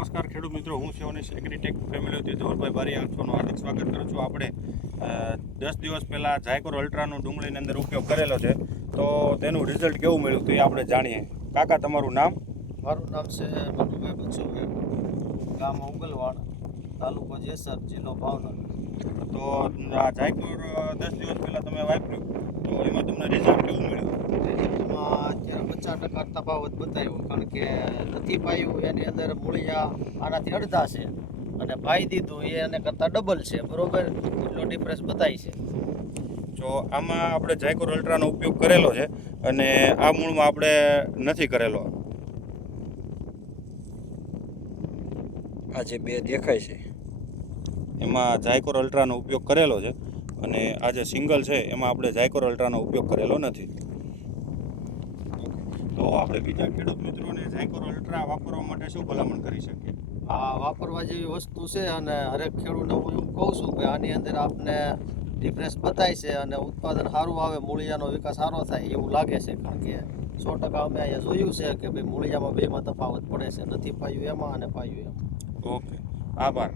નમસ્કાર ખેડૂત મિત્રો હું શિવનેશ એગ્રીટેક ફેમિલી વતી ધવલભાઈ ભારી આપ સૌનું હાર્દિક સ્વાગત કરું છું. આપણે દસ દિવસ પહેલાં જાયકોર અલ્ટ્રાનો ડુંગળીની અંદર ઉપયોગ કરેલો છે. તો તેનું રિઝલ્ટ કેવું મળ્યું તે આપણે જાણીએ. કાકા તમારું નામ? મારું નામ છે મનુભાઈ બચુભાઈ. ગામ ઉગલવાડ તાલુકો જેસર જિલ્લો ભાવનગર. તો આ જાયકોર દસ દિવસ પહેલાં તમે વાપર્યું તો એમાં તમને રિઝલ્ટ કેવું મળ્યું રિઝલ્ટમાં અત્યારે પચાસ ટકા તફાવત બતાવ્યો. કારણ કે નથી પાયું એની અંદર મૂળિયા આનાથી અડધા છે અને પાઈ દીધું એ એને કરતાં ડબલ છે. બરોબર? એટલો ડિફરન્સ બતાવી છે. જો આમાં આપણે જાયકોર અલ્ટ્રાનો ઉપયોગ કરેલો છે અને આ મૂળમાં આપણે નથી કરેલો. આ જે બે દેખાય છે. એમાં જાયકોર અલ્ટ્રાનો ઉપયોગ કરેલો છે અને આ જે સિંગલ છે એમાં આપણે જાયકોર અલ્ટ્રાનો ઉપયોગ કરેલો નથી. આપણે બીજા ખેડૂત મિત્રોને જાયકોર અલ્ટ્રા વાપરવા માટે શું ભલામણ કરી શકીએ? આ વાપરવા જેવી વસ્તુ છે અને હરેક ખેડૂતને હું કહું છું કે આની અંદર આપને ડિફરન્સ બતાય છે અને ઉત્પાદન સારું આવે મૂળિયાનો વિકાસ સારો થાય એવું લાગે છે. કારણ કે સો ટકા અમે અહીંયા જોયું છે કે ભાઈ મૂળિયામાં બેમાં તફાવત પડે છે. નથી પાયું એમાં અને પાયું એમાં. ઓકે. આભાર.